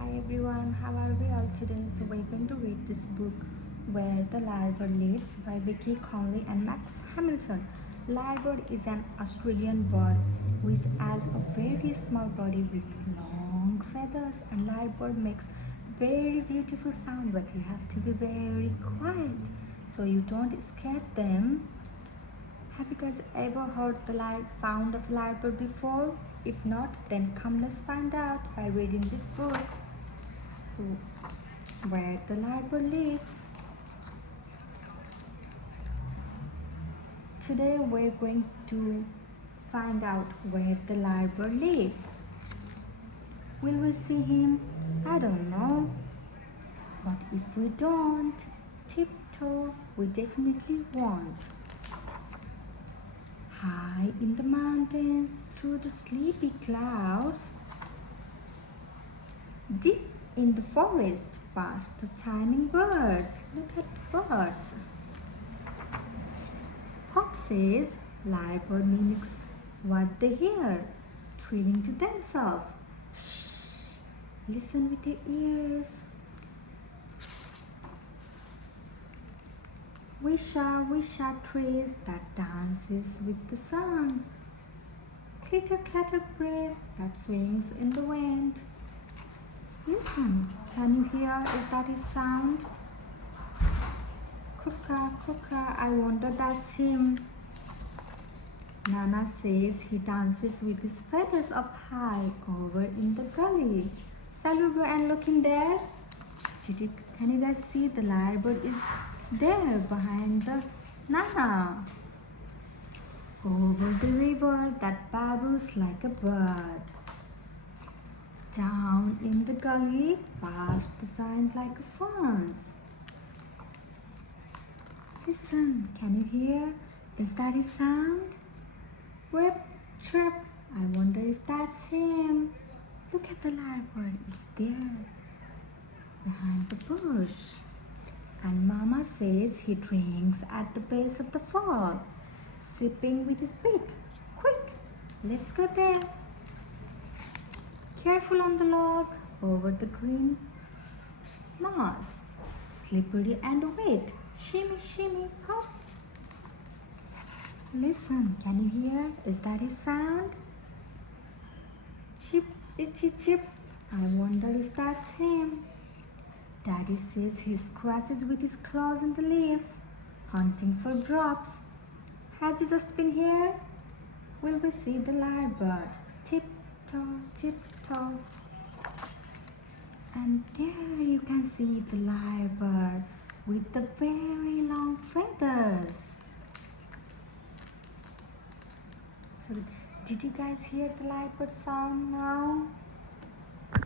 Hi everyone, how are we all today? So we're going to read this book Where the Lyrebird Lives by Vicky Conley and Max Hamilton. Lyrebird is an Australian bird which has a very small body with long feathers, and lyrebird makes very beautiful sound, but you have to be very quiet so you don't scare them. Have you guys ever heard the sound of lyrebird before? If not, then come let's find out by reading this book. So, where the lyrebird lives. Today we're going to find out where the lyrebird lives. Will we see him? I don't know. But if we don't tiptoe, we definitely won't. High in the mountains, through the sleepy clouds, deep in the forest, past the chiming birds. Look at the birds. Pop says lyrebird mimics what they hear, thrilling to themselves. Shh, listen with your ears. Wish are trees that dances with the sun. Clitter clatter breeze that swings in the wind. Listen, can you hear? Is that his sound? Kuka, kuka, I wonder that's him. Nana says he dances with his feathers up high over in the gully. Shall we go and look in there? Can you guys see the lyrebird is there behind the Nana? Over the river that babbles like a bird. Down in the gully, past the giant like a ferns. Listen, can you hear? Is that his sound? Rip, chirp. I wonder if that's him. Look at the lyrebird. It's there, behind the bush. And Mama says he drinks at the base of the fall, sipping with his beak. Quick, let's go there. Careful on the log, over the green moss. Slippery and wet. Shimmy, shimmy, hop. Listen, can you hear? Is that his sound? Chip, itchy, chip. I wonder if that's him. Daddy says he scratches with his claws in the leaves, hunting for drops. Has he just been here? Will we see the lyrebird? Tiptoe, tiptoe. And there you can see the lyrebird with the very long feathers. So, did you guys hear the lyrebird sound now?